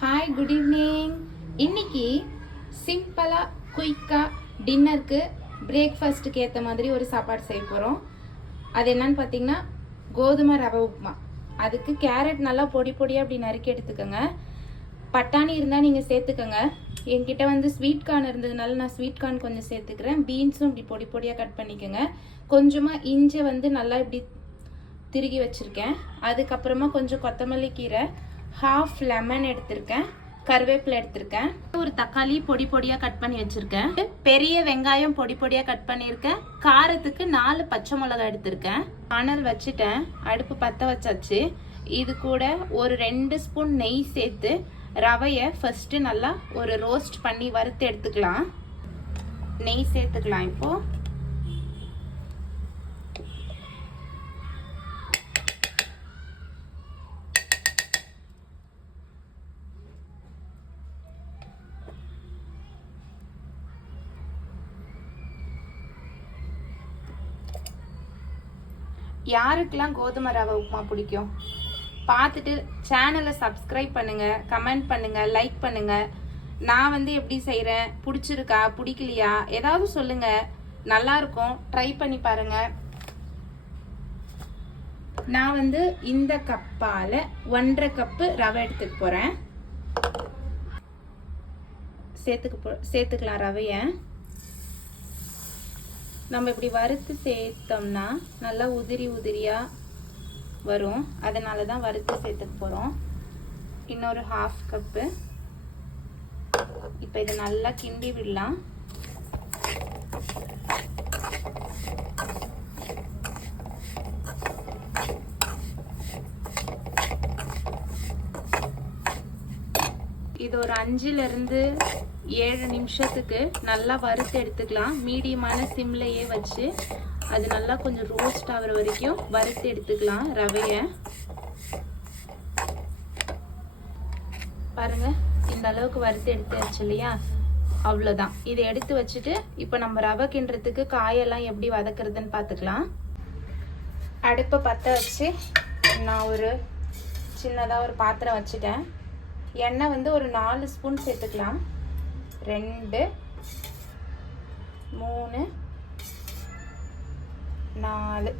Hi, good evening. இன்னைக்கு சிம்பிளாக குயிக்காக டின்னருக்கு பிரேக்ஃபாஸ்ட்டுக்கு ஏற்ற மாதிரி ஒரு சாப்பாடு செய்ய போகிறோம். அது என்னன்னு பார்த்தீங்கன்னா கோதுமை ரவை உப்புமா. அதுக்கு கேரட் நல்லா பொடி பொடியாக அப்படி நறுக்கி எடுத்துக்கோங்க. பட்டாணி இருந்தால் நீங்கள் சேர்த்துக்கோங்க. என்கிட்ட வந்து ஸ்வீட் கார்ன் இருந்ததுனால நான் ஸ்வீட் கார்ன் கொஞ்சம் சேர்த்துக்கிறேன். பீன்ஸும் இப்படி பொடி பொடியாக கட் பண்ணிக்கோங்க. கொஞ்சமாக இஞ்சி வந்து நல்லா இப்படி திருகி வச்சுருக்கேன். அதுக்கப்புறமா கொஞ்சம் கொத்தமல்லி கீரை, ஹாஃப் லெமன் எடுத்திருக்கேன், கருவேப்பிலை எடுத்திருக்கேன், ஒரு தக்காளி பொடி பொடியாக கட் பண்ணி வச்சுருக்கேன், பெரிய வெங்காயம் பொடி பொடியாக கட் பண்ணியிருக்கேன், காரத்துக்கு 4 பச்சை மிளகாய் எடுத்திருக்கேன். அனல் வச்சுட்டேன், அடுப்பு பற்ற வச்சாச்சு. இது கூட ஒரு 2 ஸ்பூன் நெய் சேர்த்து ரவையை ஃபஸ்ட்டு நல்லா ஒரு ரோஸ்ட் பண்ணி வறுத்து எடுத்துக்கலாம். நெய் சேர்த்துக்கலாம். இப்போது யாருக்கெல்லாம் கோதுமை ரவை உப்புமா பிடிக்கும் பார்த்துட்டு சேனலை சப்ஸ்கிரைப் பண்ணுங்கள், கமெண்ட் பண்ணுங்கள், லைக் பண்ணுங்கள். நான் வந்து எப்படி செய்கிறேன், பிடிச்சிருக்கா பிடிக்கலையா ஏதாவது சொல்லுங்கள். நல்லாயிருக்கும், ட்ரை பண்ணி பாருங்கள். நான் வந்து இந்த கப்பால் 1.5 கப்பு ரவை எடுத்துக்க போகிறேன். சேர்த்துக்கலாம் ரவையை. நம்ம இப்படி வறுத்து சேர்த்தோம்னா நல்லா உதிரி உதிரியாக வரும். அதனால தான் வறுத்து சேர்த்துக்க போகிறோம். இன்னொரு 1/2 கப்பு. இப்போ இதை நல்லா கிண்டி விடலாம். இது ஒரு 5லிருந்து 7 நிமிஷத்துக்கு நல்லா வறுத்து எடுத்துக்கலாம். மீடியமான சிம்லையே வச்சு அது நல்லா கொஞ்சம் ரோஸ்ட் ஆகிற வரைக்கும் வறுத்து எடுத்துக்கலாம் ரவையை. பாருங்க, இந்த அளவுக்கு வறுத்து எடுத்துச்சு இல்லையா, அவ்வளோதான். இதை எடுத்து வச்சுட்டு இப்போ நம்ம ரவை கிண்டுறதுக்கு காயெல்லாம் எப்படி வதக்குறதுன்னு பார்த்துக்கலாம். அடுப்பை பற்ற வச்சு நான் ஒரு சின்னதாக ஒரு பாத்திரம் வச்சுட்டேன். எண்ணெய் வந்து ஒரு 4 ஸ்பூன் சேர்த்துக்கலாம். 2, 3, 4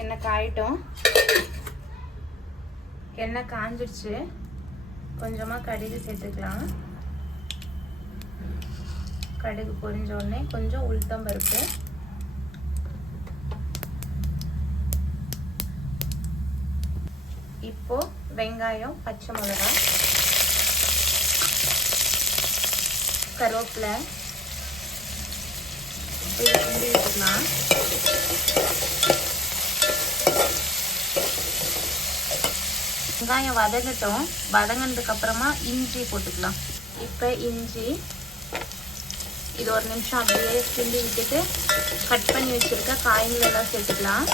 எண்ணெய் காயிட்டோம். எண்ணெய் காஞ்சிடுச்சு. கொஞ்சமாக கடுகு சேர்த்துக்கலாம். கடுகு பொரிஞ்ச உடனே கொஞ்சம் உளுத்தம் பருப்பு, இப்போ வெங்காயம், பச்சை மிளகாய், கருவேப்பிலை கிண்டி விட்டுக்கலாம். வெங்காயம் வதங்கட்டும். வதங்கினதுக்கு அப்புறமா இஞ்சி போட்டுக்கலாம். இப்போ இஞ்சி இது ஒரு நிமிஷம் அப்படியே கிண்டி விட்டுட்டு கட் பண்ணி வச்சிருக்க காய்களெல்லாம் சேர்த்துக்கலாம்.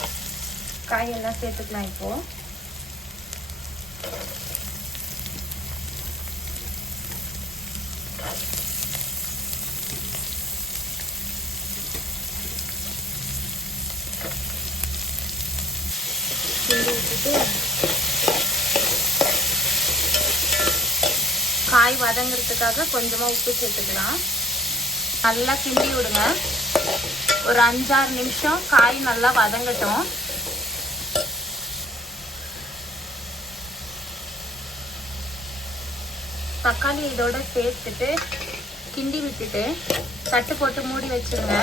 காயெல்லாம் சேர்த்துக்கலாம். இப்போது கிண்டி விட்டுட்டு காய் வதங்கிறதுக்காக கொஞ்சமாக உப்பு சேர்த்துக்கலாம். நல்லா கிண்டி விடுங்க. ஒரு 5-6 நிமிஷம் காய் நல்லா வதங்கட்டும். தக்காளி இதோட சேர்த்துட்டு கிண்டி விட்டுட்டு தட்டு போட்டு மூடி வச்சுருங்க.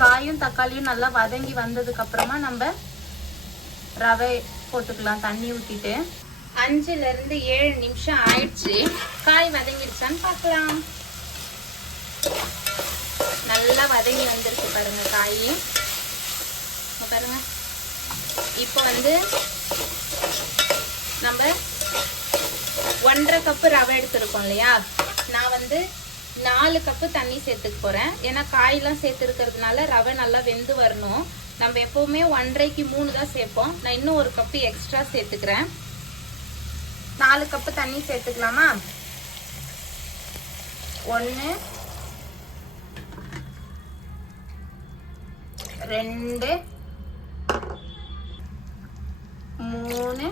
காயும் தக்காளியும் நல்லா வதங்கி வந்ததுக்கு அப்புறமா நம்ம ரவை போட்டுக்கலாம். தண்ணி ஊற்றிட்டு 5லிருந்து 7 நிமிஷம் ஆயிடுச்சு. காய் வதங்கிடுச்சான்னு பார்க்கலாம். நல்லா வதங்கி வந்துருச்சு பாருங்க காய். பாருங்க, இப்போ வந்து நம்ம 1.5 கப்பு ரவை எடுத்துருக்கோம் இல்லையா, நான் வந்து 4 கப்பு தண்ணி சேர்த்துக்க போகிறேன். ஏன்னா காயெல்லாம் சேர்த்துருக்கிறதுனால ரவை நல்லா வெந்து வரணும். நம்ம எப்போவுமே 1.5க்கு 3 தான் சேர்ப்போம். நான் இன்னும் 1 கப்பு எக்ஸ்ட்ரா சேர்த்துக்கிறேன். 4 கப்பு தண்ணி சேர்த்துக்கலாமா? 1, 2, 3,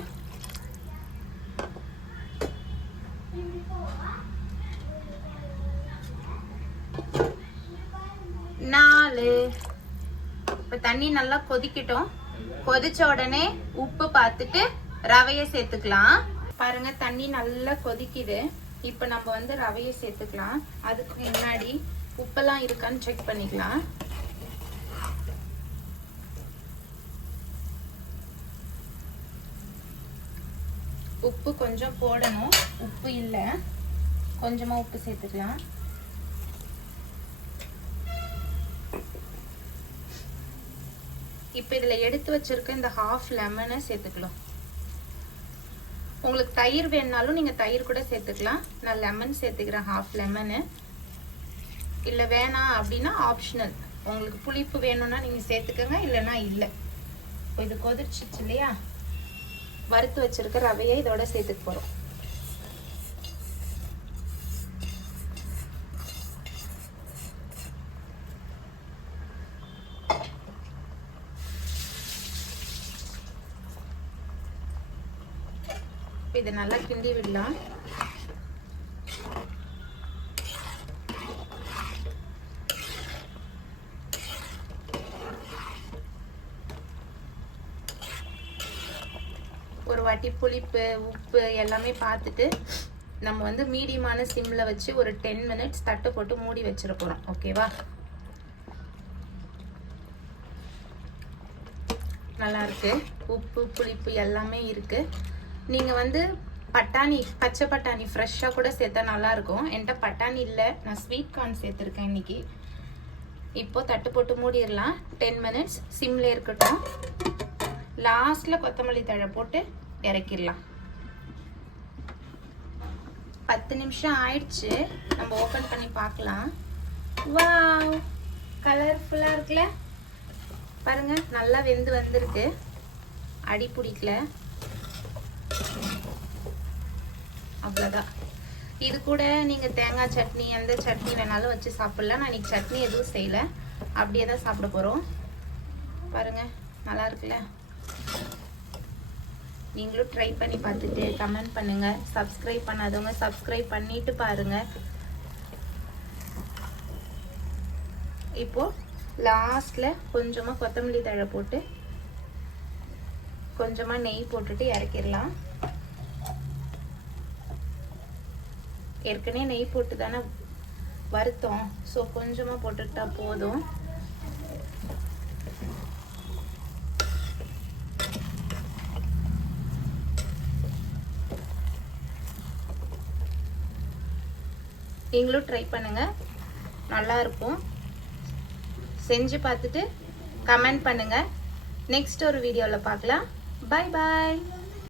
தண்ணி நல்லா கொதிக்கட்டும். கொதிச்ச உடனே உப்பு பார்த்துட்டு ரவையை சேர்த்துக்கலாம். பாருங்க தண்ணி நல்லா கொதிக்குது. இப்போ நம்ம வந்து ரவையை சேர்த்துக்கலாம். அதுக்கு முன்னாடி உப்பெல்லாம் இருக்கான்னு செக் பண்ணிக்கலாம். உப்பு கொஞ்சம் போடணும். உப்பு இல்லை, கொஞ்சமா உப்பு சேர்த்துக்கலாம். இப்போ இதில் எடுத்து வச்சிருக்க இந்த ஹாஃப் லெமனை சேர்த்துக்கலாம். உங்களுக்கு தயிர் வேணுனாலும் நீங்கள் தயிர் கூட சேர்த்துக்கலாம். நான் லெமன் சேர்த்துக்கிறேன், ஹாஃப் லெமனு. இல்லை வேணாம் அப்படின்னா ஆப்ஷனல். உங்களுக்கு புளிப்பு வேணும்னா நீங்கள் சேர்த்துக்கோங்க, இல்லைன்னா இல்லை. இது கொதிச்சிச்சு இல்லையா, வறுத்து வச்சிருக்க ரவையை இதோட சேர்த்துக்க போகிறோம். இதை நல்லா கிண்டி விடலாம். ஒரு வாட்டி புளிப்பு உப்பு எல்லாமே பார்த்துட்டு நம்ம வந்து மீடியமான சிம்மில் வச்சு ஒரு 10 மினிட்ஸ் தட்டு போட்டு மூடி வச்சிட போகிறோம். ஓகேவா? நல்லா இருக்கு. உப்பு புளிப்பு எல்லாமே இருக்கு. நீங்கள் வந்து பட்டாணி, பச்சை பட்டாணி ஃப்ரெஷ்ஷாக கூட சேர்த்தா நல்லாயிருக்கும். என்கிட்ட பட்டாணி இல்லை, நான் ஸ்வீட் கார்ன் சேர்த்துருக்கேன் இன்னைக்கு. இப்போ தட்டு போட்டு மூடிடலாம். 10 மினிட்ஸ் சிம்மில் இருக்கட்டும். லாஸ்ட்டில் கொத்தமல்லி தழை போட்டு இறக்கிடலாம். 10 நிமிஷம் ஆயிடுச்சு. நம்ம ஓப்பன் பண்ணி பார்க்கலாம். வாவ், கலர்ஃபுல்லாக இருக்குல்ல? பாருங்க, நல்லா வெந்து வந்திருக்கு. அடி பிடிக்கல. அவ்வளோதான். இது கூட நீங்கள் தேங்காய் சட்னி, எந்த சட்னி வேணாலும் வச்சு சாப்பிடலாம். நான் இன்னைக்கு சட்னி எதுவும் செய்யலை, அப்படியே தான் சாப்பிட போகிறோம். பாருங்க, நல்லா இருக்குல்ல? நீங்களும் ட்ரை பண்ணி பார்த்துட்டு கமெண்ட் பண்ணுங்க. சப்ஸ்கிரைப் பண்ணாதவங்க சப்ஸ்கிரைப் பண்ணிட்டு பாருங்க. இப்போ லாஸ்ட்ல கொஞ்சமா கொத்தமல்லி தழை போட்டு கொஞ்சமா நெய் போட்டுட்டு இறக்கிடலாம். ஏற்கனவே நெய் போட்டு தானே வருத்தோம், ஸோ கொஞ்சமா போட்டுக்கிட்டா போதும். நீங்களும் ட்ரை பண்ணுங்க, நல்லா இருக்கும். செஞ்சு பார்த்துட்டு கமெண்ட் பண்ணுங்க. நெக்ஸ்ட் ஒரு வீடியோவில் பார்க்கலாம். Bye bye.